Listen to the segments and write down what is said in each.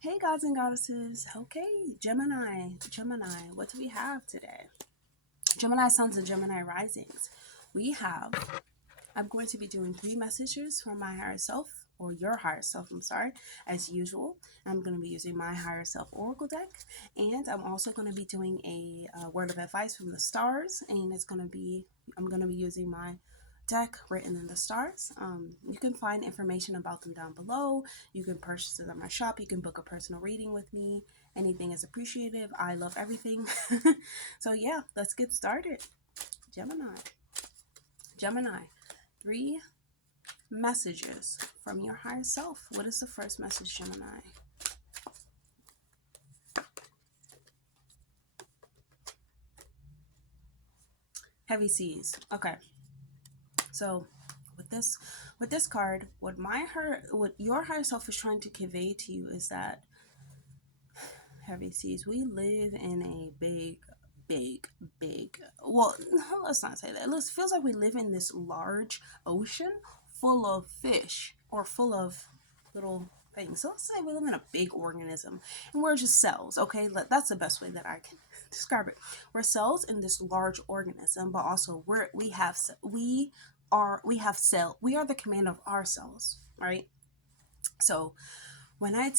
Hey gods and goddesses. Okay, Gemini, what do we have today? Gemini suns and Gemini risings. We have, I'm going to be doing three messages from my higher self, or your higher self, I'm sorry, as usual. I'm going to be using my higher self oracle deck, and I'm also going to be doing a word of advice from the stars, and I'm going to be using my deck written in the stars. You can find information about them down below. You can purchase it at my shop. You can book a personal reading with me. Anything is appreciative. I love everything. So yeah, let's get started. Gemini. Gemini, three messages from your higher self. What is the first message, Gemini? Heavy seas. Okay. So with this card, what your higher self is trying to convey to you is that heavy seas, we live in a big, well, let's not say that. It feels like we live in this large ocean full of fish or full of little things. So let's say we live in a big organism and we're just cells. Okay, that's the best way that I can describe it. We're cells in this large organism, but also we are the command of our cells, right? So when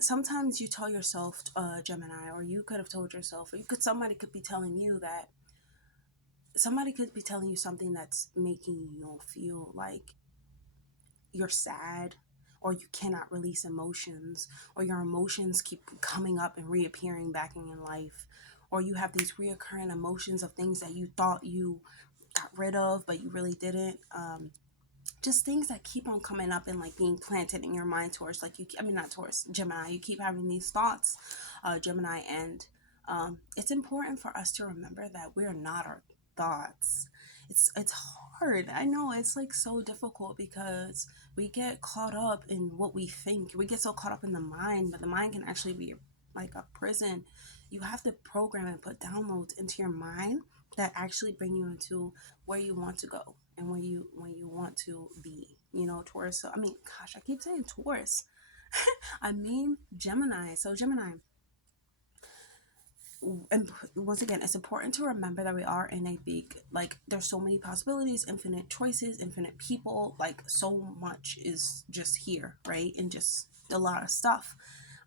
sometimes you tell yourself, Gemini, or you could have told yourself, or somebody could be telling you that somebody could be telling you something that's making you feel like you're sad, or you cannot release emotions, or your emotions keep coming up and reappearing back in your life, or you have these reoccurring emotions of things that you thought you got rid of but you really didn't. Just things that keep on coming up and like being planted in your mind towards, like, not towards Gemini, you keep having these thoughts, Gemini. And it's important for us to remember that we're not our thoughts. It's hard, I know, it's like so difficult because we get caught up in what we think. We get so caught up in the mind, but the mind can actually be like a prison. You have to program and put downloads into your mind that actually bring you into where you want to go and when you want to be, Taurus. So I mean, gosh, I keep saying Taurus. I mean Gemini. So Gemini, and once again, it's important to remember that we are in a big, like, there's so many possibilities, infinite choices, infinite people, like so much is just here, right? And just a lot of stuff.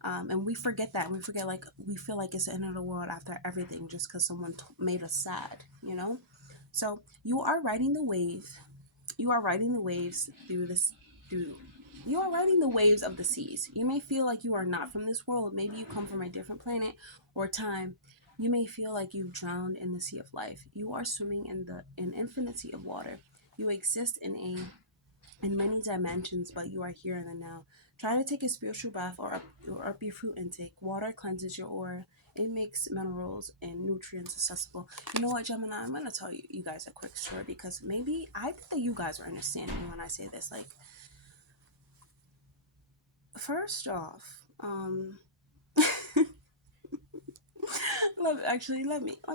And we forget that. We forget, like, we feel like it's the end of the world after everything just because someone made us sad. So you are riding the wave. You are riding the waves through you are riding the waves of the seas. You may feel like you are not from this world. Maybe you come from a different planet or time. You may feel like you've drowned in the sea of life. You are swimming in the an infinite sea of water. You exist in many dimensions, but you are here in the now. Try to take a spiritual bath or up your fruit intake. Water cleanses your aura. It makes minerals and nutrients accessible. You know what, Gemini? I'm gonna tell you guys a quick story because maybe I think that you guys are understanding me when I say this. Like, first off, let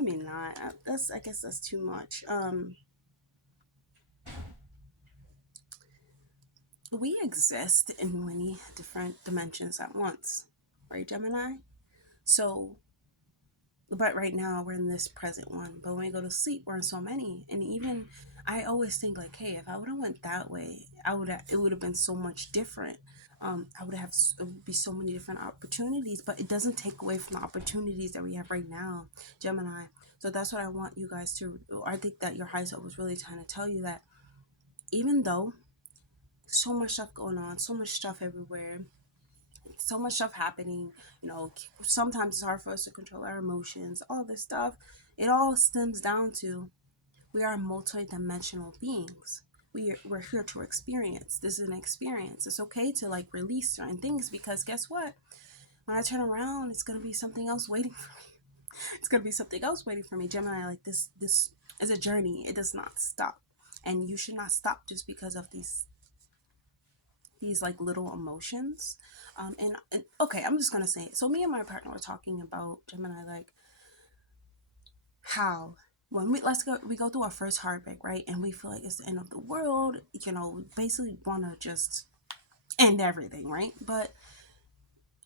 me not. I guess that's too much. We exist in many different dimensions at once, right, Gemini? So, but right now we're in this present one. But when we go to sleep, we're in so many. And even I always think like, hey, if I would have went that way, it would have been so much different. It would be so many different opportunities, but it doesn't take away from the opportunities that we have right now, Gemini. So that's what I want you guys to. I think that your high self was really trying to tell you that even though so much stuff going on, so much stuff everywhere, so much stuff happening, sometimes it's hard for us to control our emotions, all this stuff. It all stems down to we are multi-dimensional beings. We're here to experience. This is an experience. It's okay to like release certain things because guess what? When I turn around, it's gonna be something else waiting for me. It's gonna be something else waiting for me. Gemini, like this is a journey. It does not stop. And you should not stop just because of these like little emotions. And okay, I'm just gonna say it. So me and my partner were talking about, Gemini, like, how when we go through our first heartbreak, right, and we feel like it's the end of the world, we basically want to just end everything, right? But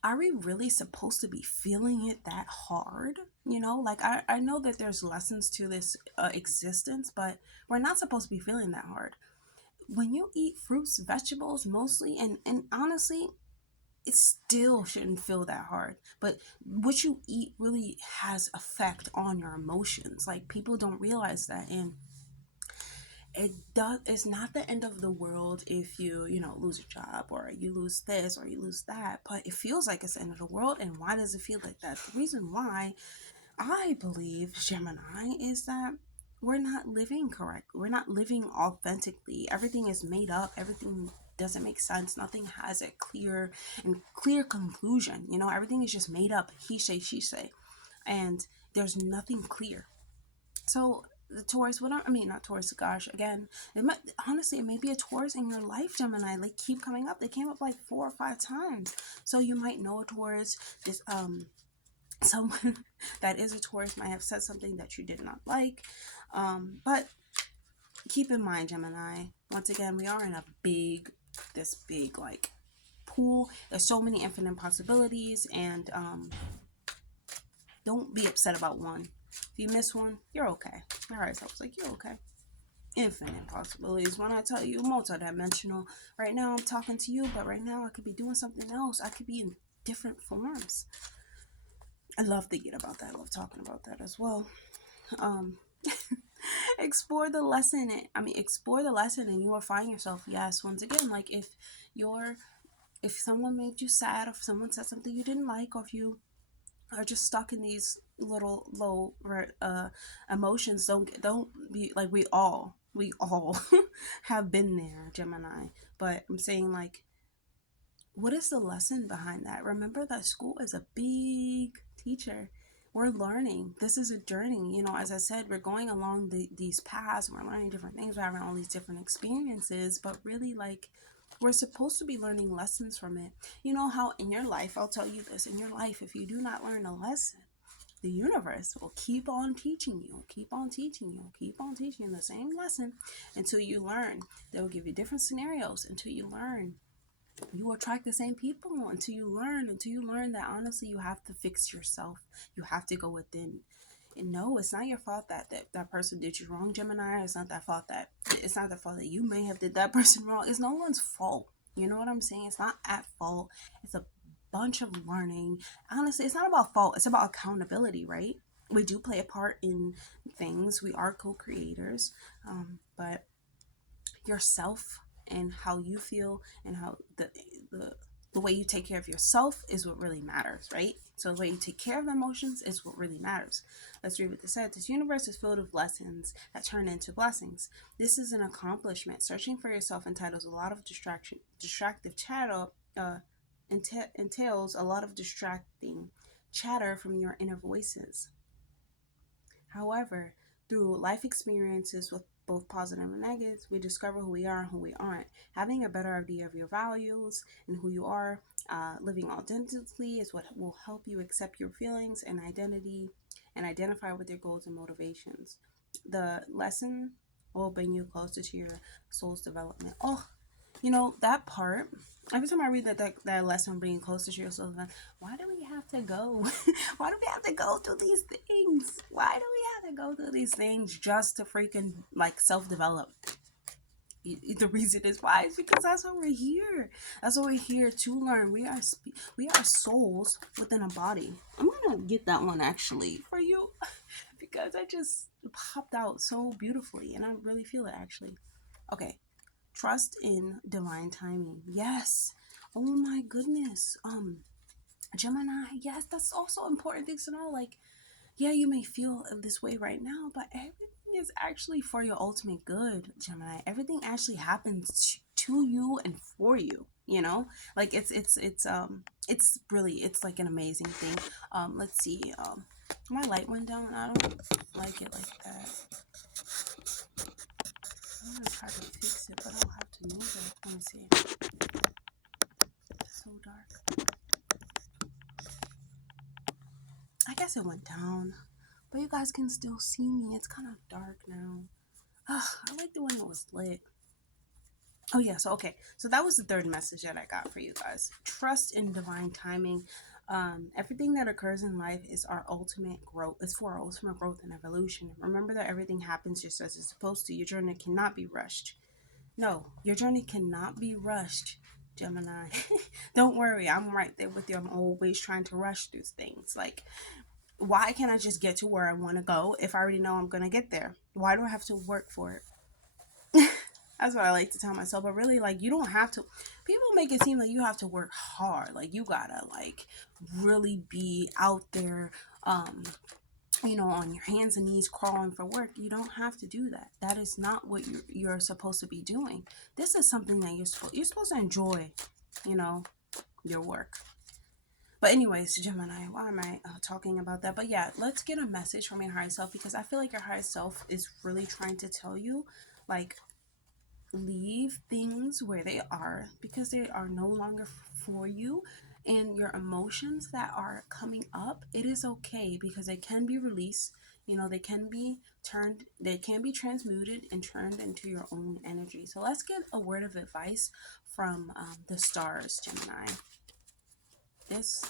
are we really supposed to be feeling it that hard? You know, like I know that there's lessons to this existence, but we're not supposed to be feeling that hard. When you eat fruits, vegetables mostly, and honestly, it still shouldn't feel that hard. But what you eat really has effect on your emotions. Like people don't realize that, and it's not the end of the world if you know, lose your job or you lose this or you lose that, but it feels like it's the end of the world. And why does it feel like that? The reason why I believe, Gemini, is that we're not living correct. We're not living authentically. Everything is made up. Everything doesn't make sense. Nothing has a clear conclusion. You know, everything is just made up. He say, she say, and there's nothing clear. So the Taurus, I mean, not Taurus, gosh, again, it might, honestly, it may be a Taurus in your life, Gemini. Like, keep coming up. They came up like 4 or 5 times. So you might know a Taurus. This someone that is a Taurus might have said something that you did not like. But keep in mind, Gemini, once again, we are in this big like pool. There's so many infinite possibilities, and don't be upset about one. If you miss one, you're okay. All right, so I was like, you're okay. Infinite possibilities. When I tell you multidimensional, right now I'm talking to you, but right now I could be doing something else. I could be in different forms. I love thinking about that. I love talking about that as well. Um, explore the lesson. Explore the lesson, and you will find yourself. Yes, once again, like if someone made you sad, or if someone said something you didn't like, or if you are just stuck in these little low emotions, don't be like, we all have been there, Gemini. But I'm saying, like, what is the lesson behind that? Remember that school is a big teacher. We're learning. This is a journey. You know, as I said, we're going along these paths. We're learning different things. We're having all these different experiences. But really, like, we're supposed to be learning lessons from it. You know how in your life, I'll tell you this, in your life, if you do not learn a lesson, the universe will keep on teaching you, keep on teaching you, keep on teaching you the same lesson until you learn. They will give you different scenarios until you learn. You attract the same people until you learn that honestly you have to fix yourself. You have to go within. And no, it's not your fault that person did you wrong, Gemini. It's not the fault that you may have did that person wrong. It's no one's fault. You know what I'm saying? It's not at fault. It's a bunch of learning. Honestly, it's not about fault. It's about accountability, right? We do play a part in things. We are co-creators. But yourself and how you feel and how the way you take care of yourself is what really matters, right? So the way you take care of emotions is what really matters. Let's read what this said. This universe is filled with lessons that turn into blessings. This is an accomplishment. Searching for yourself entitles a lot of distractive chatter, entails a lot of distracting chatter from your inner voices. However, through life experiences with both positive and negatives, we discover who we are and who we aren't. Having a better idea of your values and who you are, living authentically, is what will help you accept your feelings and identity and identify with your goals and motivations. The lesson will bring you closer to your soul's development. Oh, you know, that part, every time I read that lesson, bringing closer to yourself, why do we have to go? Why do we have to go through these things? Why do we have to go through these things just to freaking like self-develop? The reason is why is because that's why we're here. That's why we're here to learn. We are souls within a body. I'm gonna get that one actually for you because I just popped out so beautifully and I really feel it actually. Okay, trust in divine timing. Yes. Oh my goodness. Gemini, yes, that's also important things to know. Like, yeah, you may feel this way right now, but everything is actually for your ultimate good, Gemini. Everything actually happens to you and for you. You know, like it's really, it's like an amazing thing. Let's see. My light went down. I don't like it like that. I'm gonna try to fix it, but I'll have to move it. Let me see. It's so dark. I guess it went down, but you guys can still see me. It's kind of dark now. Ugh, I like the when it was lit. Oh yeah, so okay. So that was the third message that I got for you guys. Trust in divine timing. Everything that occurs in life is our ultimate growth. It's for our ultimate growth and evolution. Remember that everything happens just as it's supposed to. Your journey cannot be rushed. No, your journey cannot be rushed, Gemini. Don't worry, I'm right there with you. I'm always trying to rush through things. Like, why can't I just get to where I want to go if I already know I'm going to get there? Why do I have to work for it? That's what I like to tell myself. But really, like, you don't have to. People make it seem like you have to work hard. Like, you gotta, like, really be out there, on your hands and knees crawling for work. You don't have to do that. That is not what you're supposed to be doing. This is something that you're supposed to enjoy, you know, your work. But anyways, Gemini, why am I talking about that? But yeah, let's get a message from your higher self, because I feel like your higher self is really trying to tell you, like, leave things where they are because they are no longer for you. And your emotions that are coming up, it is okay because they can be released. They can be transmuted and turned into your own energy. So let's get a word of advice from the stars, Gemini. this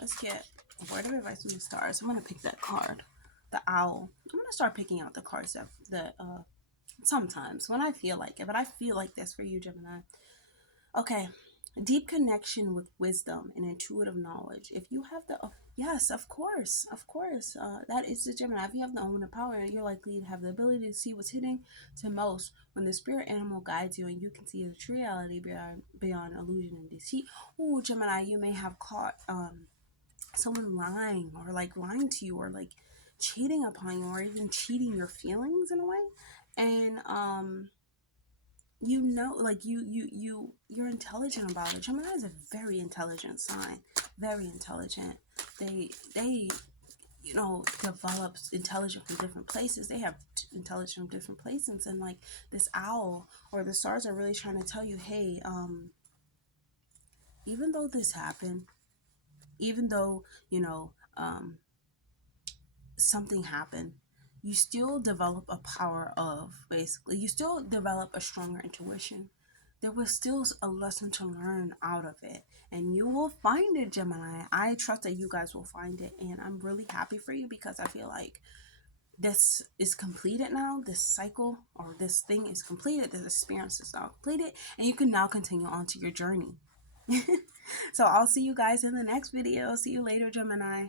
Let's get a word of advice from the stars. I'm gonna pick that card, the owl. I'm gonna start picking out the cards that sometimes when I feel like it, but I feel like this for you, Gemini. Okay. Deep connection with wisdom and intuitive knowledge. If you have the, yes, of course, that is the Gemini. If you have the own power, you're likely to have the ability to see what's hidden to most. When the spirit animal guides you and you can see the true reality beyond illusion and deceit. Oh, Gemini, you may have caught someone lying, or like lying to you, or like cheating upon you, or even cheating your feelings in a way. And like you're intelligent about it. Gemini is a very intelligent sign, very intelligent. They develop intelligence from different places. They have intelligence from different places, and like this owl or the stars are really trying to tell you, hey, even though this happened, even though something happened, you still develop a power of, basically, you still develop a stronger intuition. There was still a lesson to learn out of it, and you will find it, Gemini. I trust that you guys will find it, and I'm really happy for you because I feel like this is completed now. This cycle or this thing is completed. This experience is now completed, and you can now continue on to your journey. So I'll see you guys in the next video. See you later, Gemini.